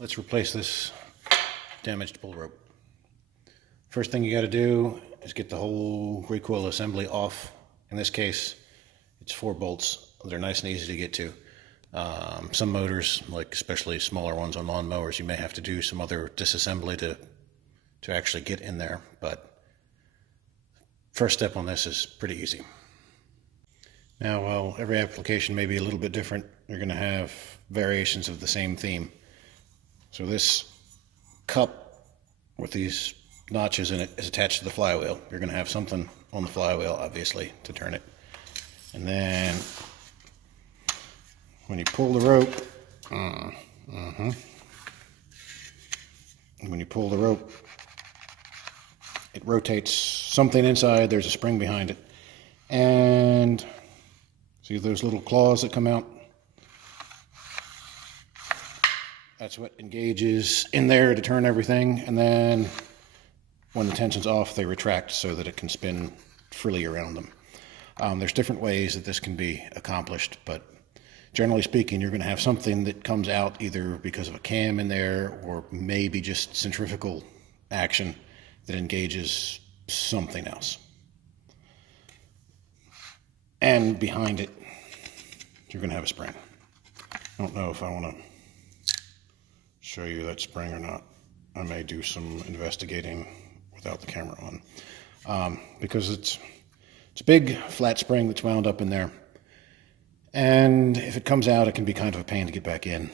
Let's replace this damaged pull rope. First thing you got to do is get the whole recoil assembly off. In this case, it's 4 bolts. They're nice and easy to get to. Some motors, like especially smaller ones on lawn mowers, you may have to do some other disassembly to actually get in there. But first step on this is pretty easy. Now, while every application may be a little bit different, you're going to have variations of the same theme. So this cup with these notches in it is attached to the flywheel. You're going to have something on the flywheel, obviously, to turn it. And then when you pull the rope, when you pull the rope, it rotates something inside. There's a spring behind it. And see those little claws that come out? That's what engages in there to turn everything, and then when the tension's off, they retract so that it can spin freely around them. There's different ways that this can be accomplished, but generally speaking, you're going to have something that comes out either because of a cam in there or maybe just centrifugal action that engages something else. And behind it, you're going to have a spring. I don't know if I want to show you that spring or not. I may do some investigating without the camera on, because it's a big flat spring that's wound up in there, and if it comes out, it can be kind of a pain to get back in.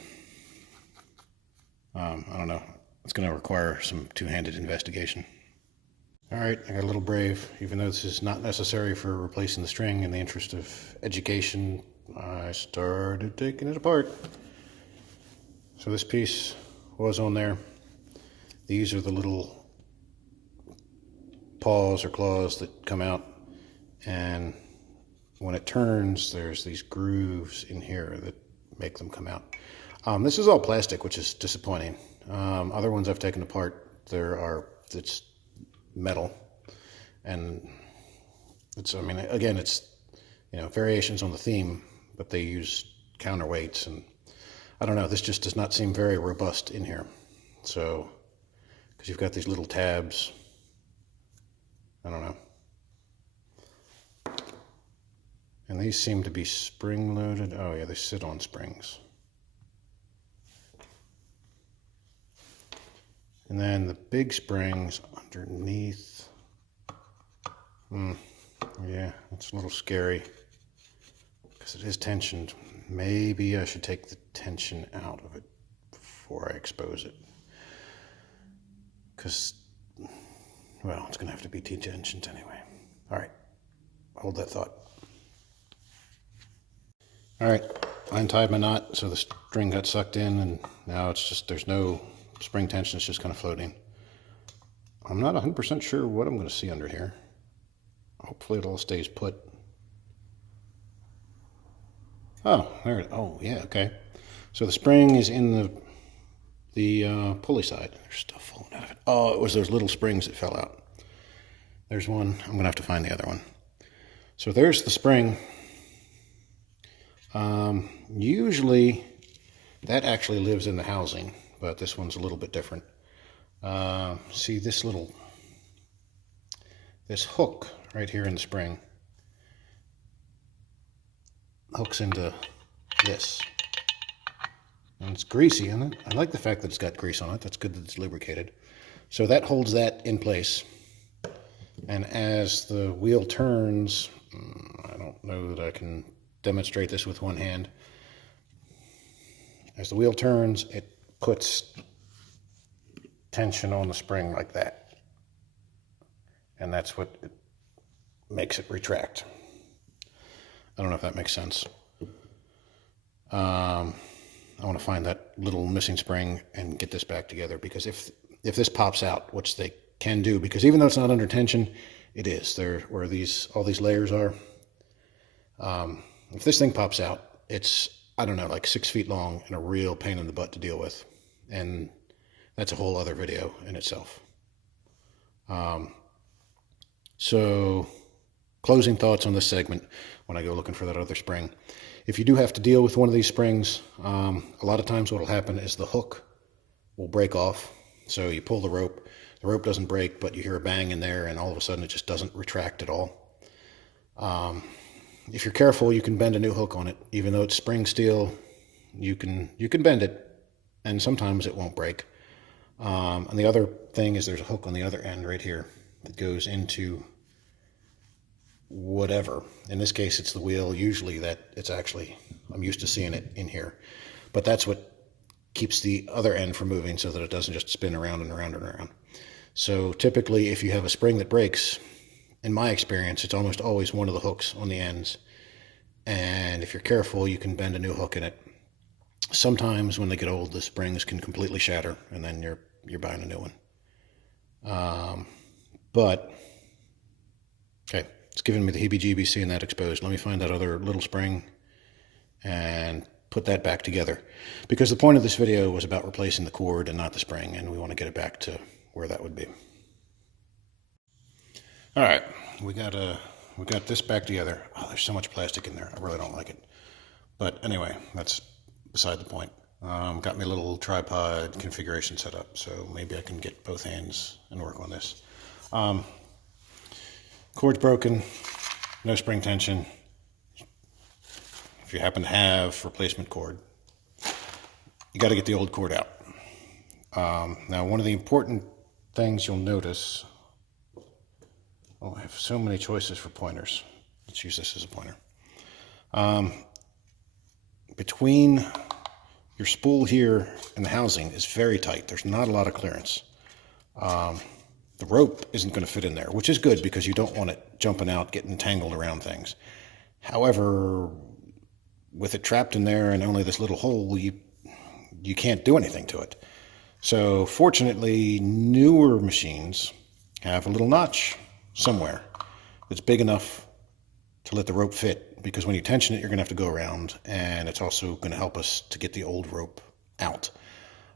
I don't know. It's going to require some two-handed investigation. All right, I got a little brave. Even though this is not necessary for replacing the string, in the interest of education, I started taking it apart. So this piece was on there. These are the little paws or claws that come out, and when it turns, there's these grooves in here that make them come out. This is all plastic, which is disappointing. Other ones I've taken apart, it's metal, and it's, I mean, again, it's, you know, variations on the theme, but they use counterweights, and I don't know, this just does not seem very robust in here. So, because you've got these little tabs, I don't know. And these seem to be spring loaded. Oh yeah, they sit on springs. And then the big springs underneath. Yeah, it's a little scary because it is tensioned. Maybe I should take the tension out of it before I expose it. Because, well, it's going to have to be T-tensioned anyway. All right, hold that thought. All right, I untied my knot, so the string got sucked in, and now it's just, there's no spring tension, it's just kind of floating. I'm not 100% sure what I'm going to see under here. Hopefully it all stays put. Oh, there it is. Oh, yeah, okay. So the spring is in the pulley side. There's stuff falling out of it. Oh, it was those little springs that fell out. There's one. I'm going to have to find the other one. So there's the spring. Usually that actually lives in the housing, but this one's a little bit different. See this hook right here in the spring hooks into this, and it's greasy in it. I like the fact that it's got grease on it. That's good that it's lubricated. So that holds that in place, and as the wheel turns, I don't know that I can demonstrate this with one hand. As the wheel turns, it puts tension on the spring like that, and that's what makes it retract. I don't know if that makes sense. I want to find that little missing spring and get this back together, because if this pops out, which they can do, because even though it's not under tension, it is. There, where all these layers are. If this thing pops out, it's, I don't know, like 6 feet long and a real pain in the butt to deal with. And that's a whole other video in itself. So, closing thoughts on this segment when I go looking for that other spring. If you do have to deal with one of these springs, a lot of times what will happen is the hook will break off. So you pull the rope doesn't break, but you hear a bang in there, and all of a sudden it just doesn't retract at all. If you're careful, you can bend a new hook on it. Even though it's spring steel, you can bend it, and sometimes it won't break. And the other thing is there's a hook on the other end right here that goes into whatever. In this case, it's the wheel. Usually I'm used to seeing it in here. But that's what keeps the other end from moving so that it doesn't just spin around and around and around. So typically, if you have a spring that breaks, in my experience, it's almost always one of the hooks on the ends. And if you're careful, you can bend a new hook in it. Sometimes when they get old, the springs can completely shatter, and then you're buying a new one. But okay, it's giving me the heebie-jeebies seeing that exposed. Let me find that other little spring and put that back together, because the point of this video was about replacing the cord and not the spring, and we want to get it back to where that would be. All right, we got this back together. Oh, there's so much plastic in there. I really don't like it. But anyway, that's beside the point. Got me a little tripod configuration set up, so maybe I can get both hands and work on this. Cord's broken, no spring tension. If you happen to have replacement cord, you got to get the old cord out. Now, one of the important things you'll notice, I have so many choices for pointers. Let's use this as a pointer. Between your spool here and the housing is very tight. There's not a lot of clearance. The rope isn't going to fit in there, which is good because you don't want it jumping out, getting tangled around things. However, with it trapped in there and only this little hole, you can't do anything to it. So fortunately, newer machines have a little notch somewhere that's big enough to let the rope fit, because when you tension it, you're going to have to go around, and it's also going to help us to get the old rope out.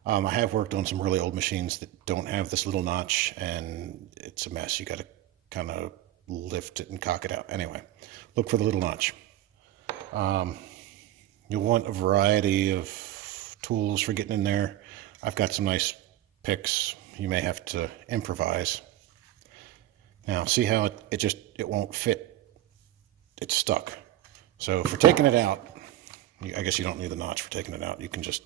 I have worked on some really old machines that don't have this little notch, and it's a mess. You got to kind of lift it and cock it out. Anyway, look for the little notch. You'll want a variety of tools for getting in there. I've got some nice picks. You may have to improvise. Now, see how it won't fit? It's stuck. So for taking it out, I guess you don't need the notch for taking it out. You can just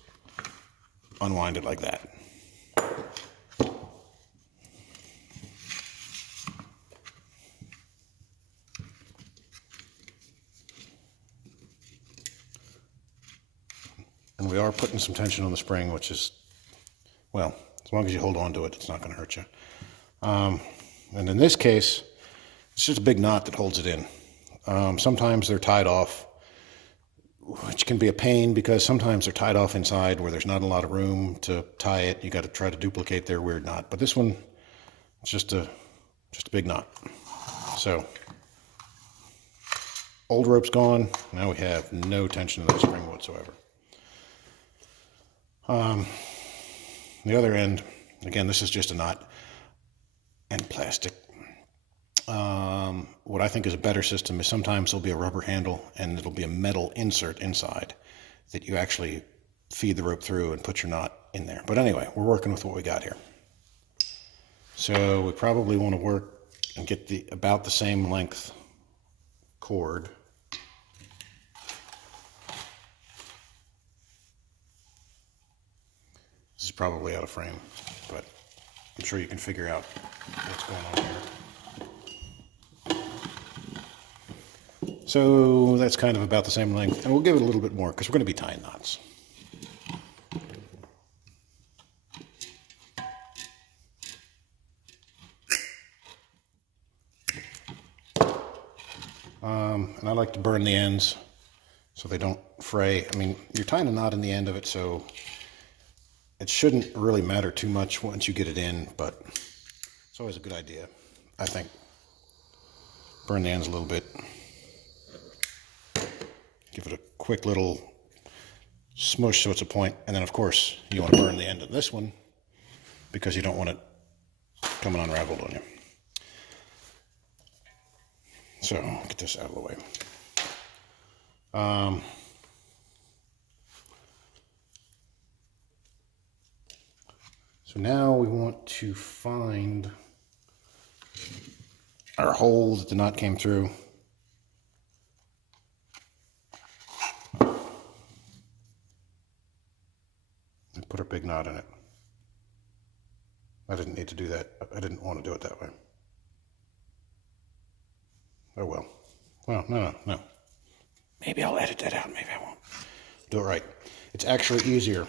unwind it like that. And we are putting some tension on the spring, which is, well, as long as you hold on to it, it's not going to hurt you. And in this case, it's just a big knot that holds it in. Sometimes they're tied off, which can be a pain because sometimes they're tied off inside where there's not a lot of room to tie it. You got to try to duplicate their weird knot. But this one, it's just a big knot. So, old rope's gone. Now we have no tension in that spring whatsoever. The other end, again, this is just a knot and plastic. What I think is a better system is sometimes there'll be a rubber handle and it'll be a metal insert inside that you actually feed the rope through and put your knot in there. But anyway, we're working with what we got here. So we probably want to work and get about the same length cord. This is probably out of frame, but I'm sure you can figure out what's going on here. So that's kind of about the same length, and we'll give it a little bit more because we're going to be tying knots. And I like to burn the ends so they don't fray. I mean, you're tying a knot in the end of it, so it shouldn't really matter too much once you get it in, but it's always a good idea, I think. Burn the ends a little bit. Give it a quick little smush so it's a point, and then of course you want to burn the end of this one because you don't want it coming unraveled on you. So get this out of the way. So now we want to find our hole that the knot came through. And put a big knot in it. I didn't need to do that. I didn't want to do it that way. Oh well. Well, no. Maybe I'll edit that out. Maybe I won't. Do it right. It's actually easier.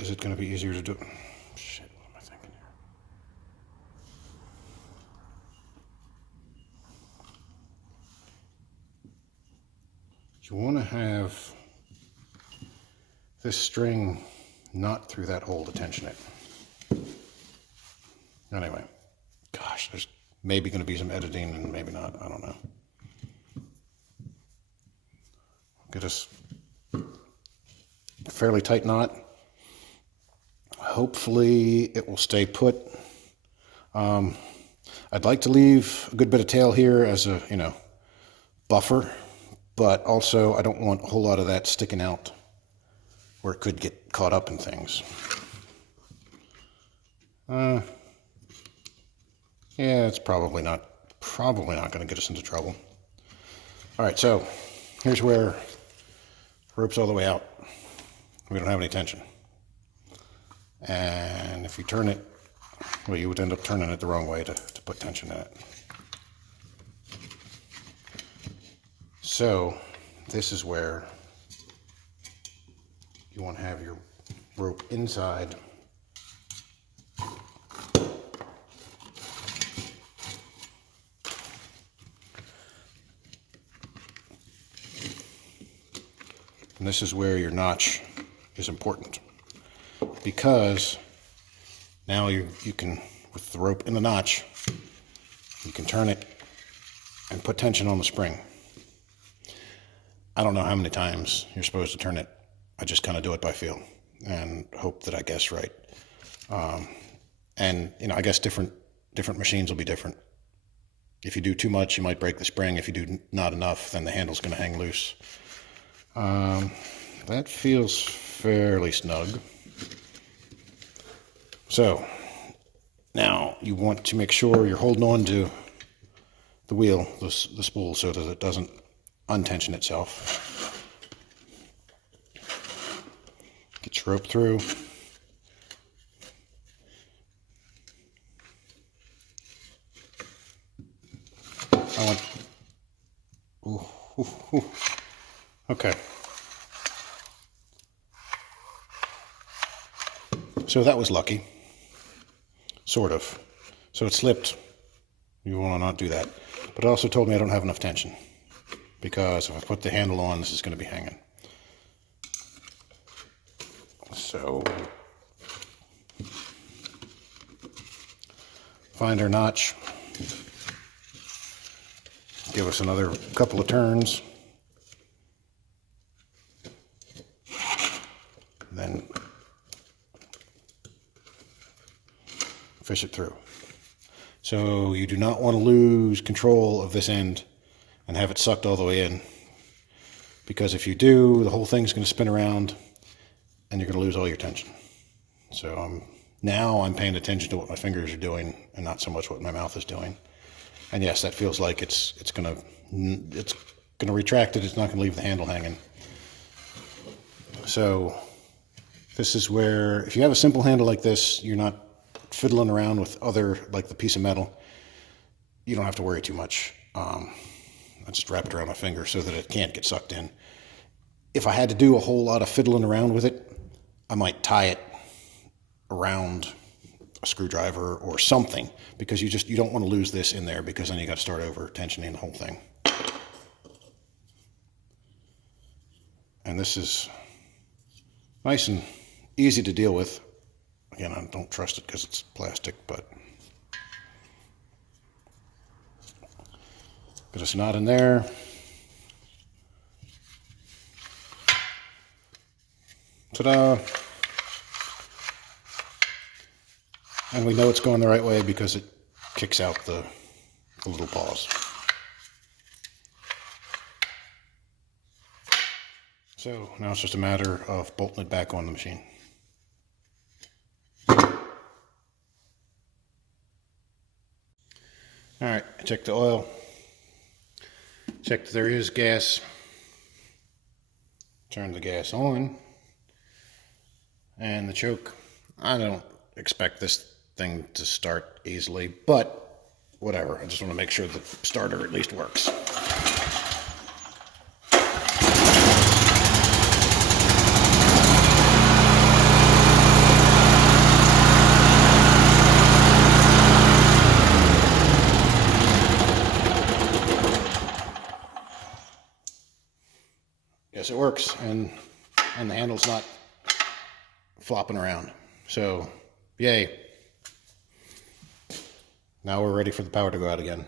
Is it going to be easier to do? Shit, what am I thinking here? You want to have this string not through that hole to tension it. Anyway, gosh, there's maybe going to be some editing and maybe not. I don't know. Get us a fairly tight knot. Hopefully it will stay put. I'd like to leave a good bit of tail here as a, buffer, but also I don't want a whole lot of that sticking out where it could get caught up in things. Yeah, it's probably not going to get us into trouble. All right, so here's where rope's all the way out. We don't have any tension. And if you turn it, well, you would end up turning it the wrong way to put tension in it. So this is where you want to have your rope inside. And this is where your notch is important, because now you can, with the rope in the notch, you can turn it and put tension on the spring. I don't know how many times you're supposed to turn it. I just kind of do it by feel and hope that I guess right. And I guess different machines will be different. If you do too much, you might break the spring. If you do not enough, then the handle's going to hang loose. That feels fairly snug. So now you want to make sure you're holding on to the wheel, the spool, so that it doesn't untension itself. Get your rope through. Okay. So that was lucky. Sort of. So it slipped. You want to not do that. But it also told me I don't have enough tension, because if I put the handle on, this is going to be hanging. So find our notch. Give us another couple of turns. Then fish it through. So you do not want to lose control of this end and have it sucked all the way in, because if you do, the whole thing's going to spin around and you're going to lose all your tension. So now I'm paying attention to what my fingers are doing and not so much what my mouth is doing. And yes, that feels like it's going to retract it. It's not going to leave the handle hanging. So this is where, if you have a simple handle like this, you're not fiddling around with other, like the piece of metal, you don't have to worry too much. I just wrap it around my finger so that it can't get sucked in. If I had to do a whole lot of fiddling around with it, I might tie it around a screwdriver or something, because you don't want to lose this in there, because then you got to start over tensioning the whole thing. And this is nice and easy to deal with. Again, I don't trust it because it's plastic, but get us a knot in there. Ta-da! And we know it's going the right way because it kicks out the little paws. So now it's just a matter of bolting it back on the machine. All right, check the oil. Check that there is gas. Turn the gas on. And the choke. I don't expect this thing to start easily, but whatever. I just want to make sure the starter at least works. Yes, it works, and the handle's not flopping around. So, yay. Now we're ready for the power to go out again.